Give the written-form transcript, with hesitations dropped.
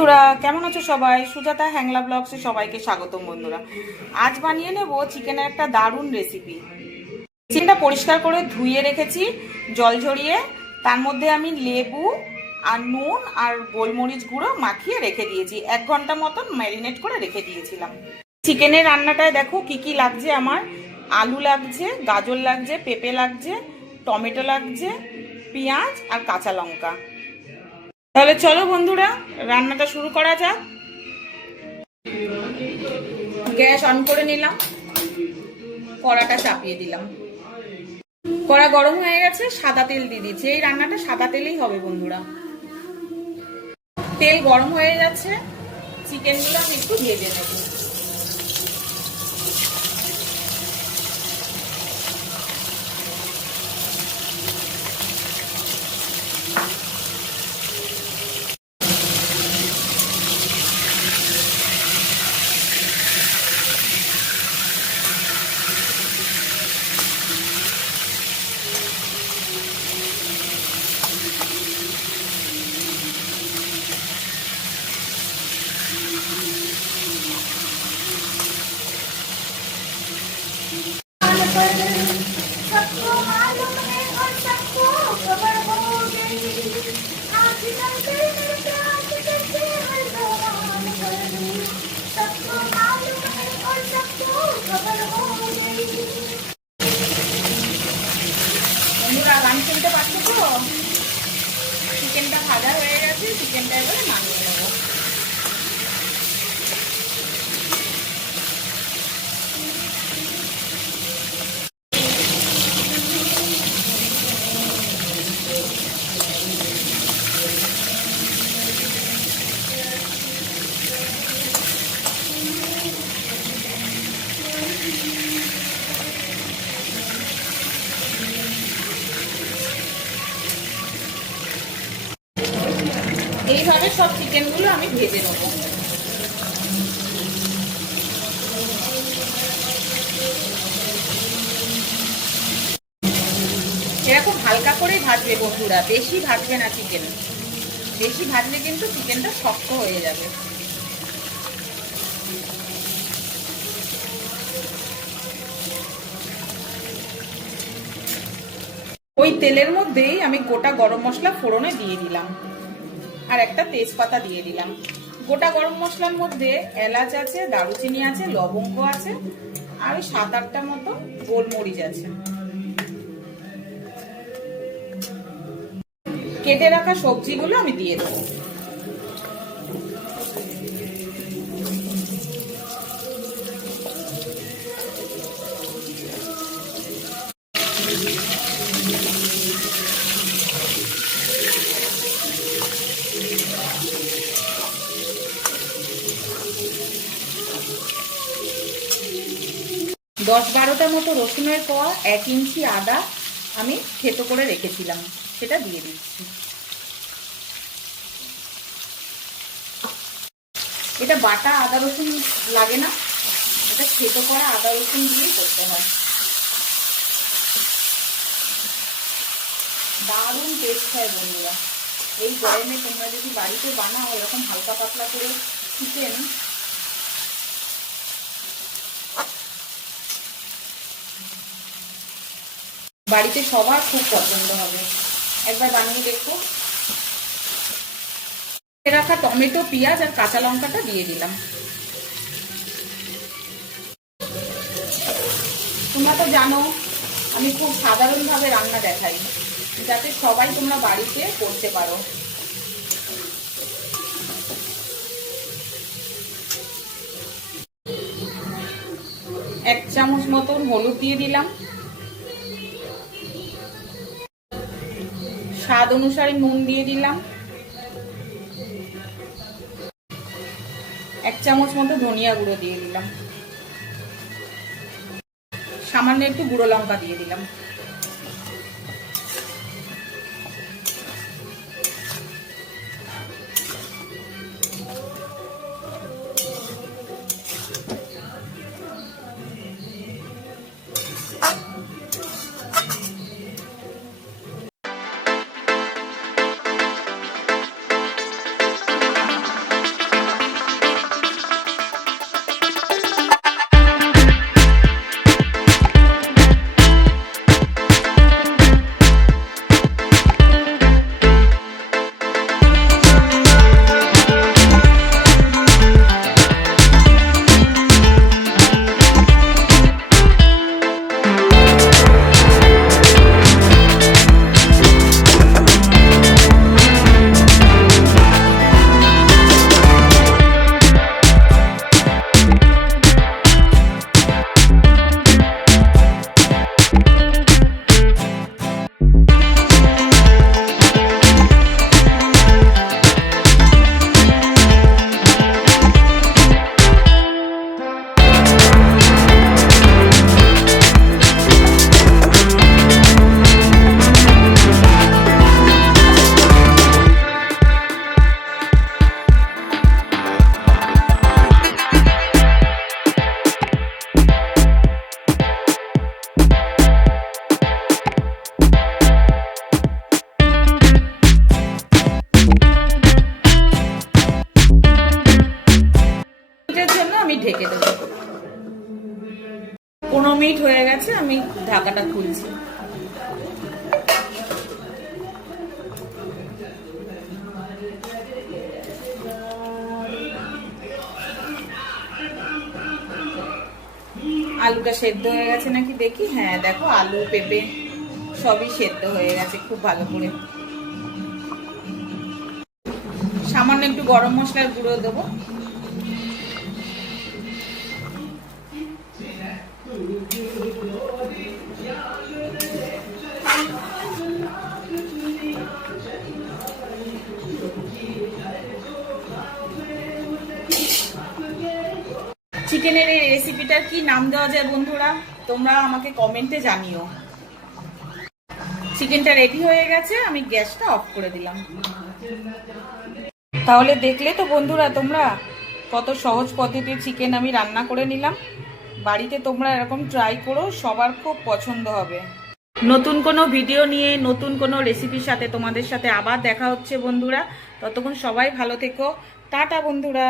বন্ধুরা কেমন আছো সবাই? সুজাতা হ্যাংলা ব্লগসে সবাইকে স্বাগতম। বন্ধুরা, আজ বানিয়ে নেব চিকেনের একটা দারুণ রেসিপি। চিকেনটা পরিষ্কার করে ধুয়ে রেখেছি জল ঝরিয়ে। তার মধ্যে আমি লেবু আর নুন আর গোলমরিচ গুঁড়ো মাখিয়ে রেখে দিয়েছি। 1 ঘন্টা মতন ম্যারিনেট করে রেখে দিয়েছিলাম। চিকেনের রান্নাটায় দেখো কি কি লাগছে আমার। আলু লাগছে, গাজর লাগছে, পেঁপে লাগছে, টমেটো লাগছে, পেঁয়াজ আর কাঁচা লঙ্কা। তাহলে চলো বন্ধুরা, রান্নাটা শুরু করা যাক। গ্যাস অন করে নিলাম, কড়াটা চাপিয়ে দিলাম। কড়া গরম হয়ে গেছে, সাদা তেল দিয়ে দিচ্ছি। এই রান্নাটা সাদা তেলেই হবে বন্ধুরা। তেল গরম হয়ে যাচ্ছে, চিকেনগুলো আমি একটু ভেজে নেব। सबको मालूम है और सबको खबर हो गई, आजकल तेरे प्यार कैसे हर दौरान कर दूं, सबको मालूम है और सबको खबर हो गई। বন্ধুরা, গান শুনতে পাচ্ছ তো? চিকেনটা ভাজা হয়ে গেছে, চিকেনটা এবারে নামিয়ে নেবো। এইভাবে সব চিকেনগুলো আমি ভেজে নেবো। এরকম হালকা করেই ভাজবে বন্ধুরা, বেশি ভাজবে না চিকেন। বেশি ভাজলে কিন্তু চিকেনটা শক্ত হয়ে যাবে। ওই তেলের মধ্যেই আমি গোটা গরম মশলা ফোড়নে দিয়ে দিলাম, আর একটা তেজপাতা দিয়ে দিলাম। গোটা গরম মশলার মধ্যে এলাচ আছে, দারুচিনি আছে, লবঙ্গ আছে, আর 7-8টা মতো গোলমরিচ আছে। কেটে রাখা সবজিগুলো আমি দিয়ে দেবো। দশ 12টা মতো রসুনের কোয়া, 1 ইঞ্চি আদা আমি থেতো করে রেখেছিলাম, সেটা দিয়ে দিচ্ছি। এটা বাটা আদা রসুন লাগে না, এটা থেতো করা আদা রসুন দিয়েই করতে হয়। দারুণ টেস্ট হয় বন্ধুরা। এই গরমে তোমরা যদি বাড়িতে বানাও এরকম হালকা পাতলা করে চিকেন, বাড়িতে সবার খুব পছন্দ হবে। একবার বানিয়ে দেখো। রাখা টমেটো, পেঁয়াজ আর কাঁচা লঙ্কাটা দিয়ে দিলাম। তোমরা তো জানো আমি খুব সাধারণভাবে রান্না দেখাই, যাতে সবাই তোমরা বাড়িতে করতে পারো। এক চামচ মতন হলুদ দিয়ে দিলাম, স্বাদ অনুসারে নুন দিয়ে দিলাম, 1 চামচ মতো ধনিয়া গুঁড়ো দিয়ে দিলাম, সামান্য একটু গুঁড়ো লঙ্কা দিয়ে দিলাম। ঢেকে দেবো। 15 মিনিট হয়ে গেছে, আমি ঢাকাটা খুলছি। আলুটা সেদ্ধ হয়ে গেছে নাকি দেখি। হ্যাঁ দেখো, আলু পেঁপে সবই সেদ্ধ হয়ে গেছে খুব ভালো করে। সামান্য একটু গরম মশলার গুঁড়ো দেবো। চিকেনের এই রেসিপিটার কি নাম দেওয়া যায় বন্ধুরা, তোমরা আমাকে কমেন্টে জানিও। চিকেনটা রেডি হয়ে গেছে, আমি গ্যাসটা অফ করে দিলাম। তাহলে দেখলে তো বন্ধুরা তোমরা কত সহজ পদ্ধতির চিকেন আমি রান্না করে নিলাম। বাড়িতে তোমরা এরকম ট্রাই করো, সবার খুব পছন্দ হবে। নতুন কোনো ভিডিও নিয়ে নতুন কোনো রেসিপির সাথে তোমাদের সাথে আবার দেখা হচ্ছে বন্ধুরা। ততক্ষণ সবাই ভালো থেকো। টাটা বন্ধুরা।